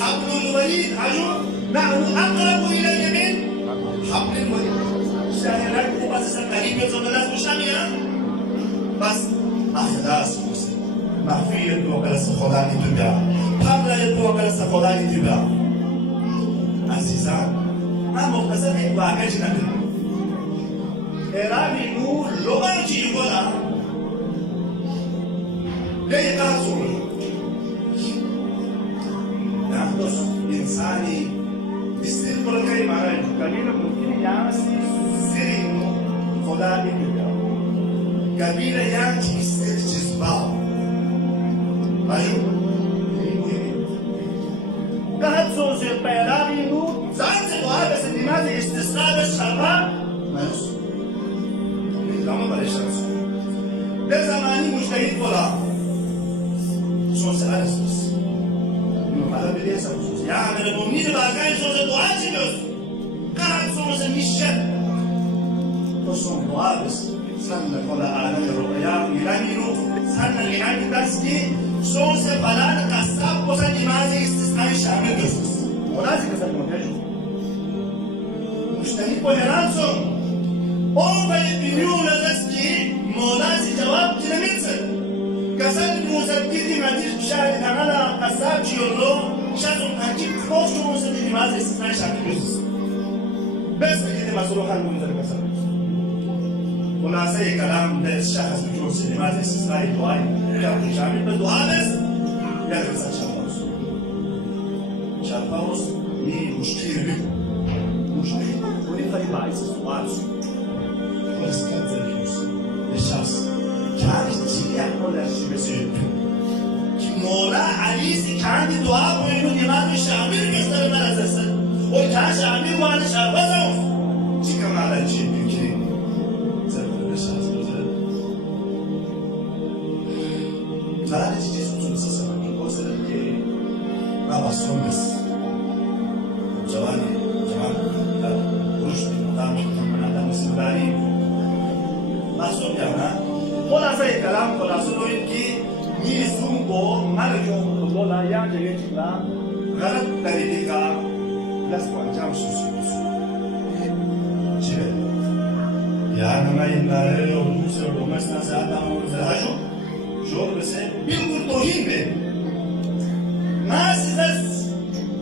حبل الوريد عجو نحن أقرب إلى اليمين حبل الوريد شاهدات بس قريب زملاء مشامية بس أخلاص مخفي يتوكل سخولاني تبع قبل يتوكل سخولاني تبع عزيزان ما مختصر واقع جنبه إرامي نور لغة جيبولا ليه تاسول إنساني يصير كل كلمة على قبيلة ممكن يعمل سرين خدا بيده قبيلة يعني يصير جذبة أيوه قهد سوز البيرامي نو زانت دعاء بس لماذا استثناء الشراب ما يصير لما بريشانس ده زماني مجتهد فلا سوز أرسوس هذا بدي أسأل يعني المؤمنين باقين سوز الدعاء جبس قاعد سوز المشهد وصون دعاء بس سنة كلا عالم الرؤيا يلانينو سنة لغاني تسكي سوز بلاد قصاب وصل لماذا استثناء شامل بس ولازم كسر منتجه مجتهد بهرانسون او بيبنيون تسكي مولازي جواب جنميتسل كسر المزدد مدير بشاهد أنا قصاب جيولو شازم أكيد خوش موسى لماذا استثناء شامل بس بس كده مسروح المنزل كسر خلاصة كلام ده الشخص بجوز لماذا استثناء الدعاء يأخذ شامل بالدعاء بس يدرس شامل شامل مي مشكلة بيه مشكلة وليه عايز السؤال بس كان زي الشخص كان يعمل شيء بس مولا عزيز كان دعاء وينو دماغ شامل كسر من أساسا وكان شامل وانا شابه شيء كمان على شيء بيجي لا تجي تسوي ساسا كوسا كي ما بسومس جواني لا رشد دامش أنا دام سوداني ما سوي أنا ولا زي كلام ولا سوي كي يسومبو مالجون ولا يعني يجلا غلط تريديكا لسه أنجام سوسيوس شيء يا أنا ما ينادي يوم نسير ومسنا ساعة مزاجو شو بس بيقول توهين به ناس بس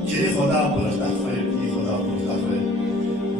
كذي خدا بولتا فريد كذي خدا بولتا فريد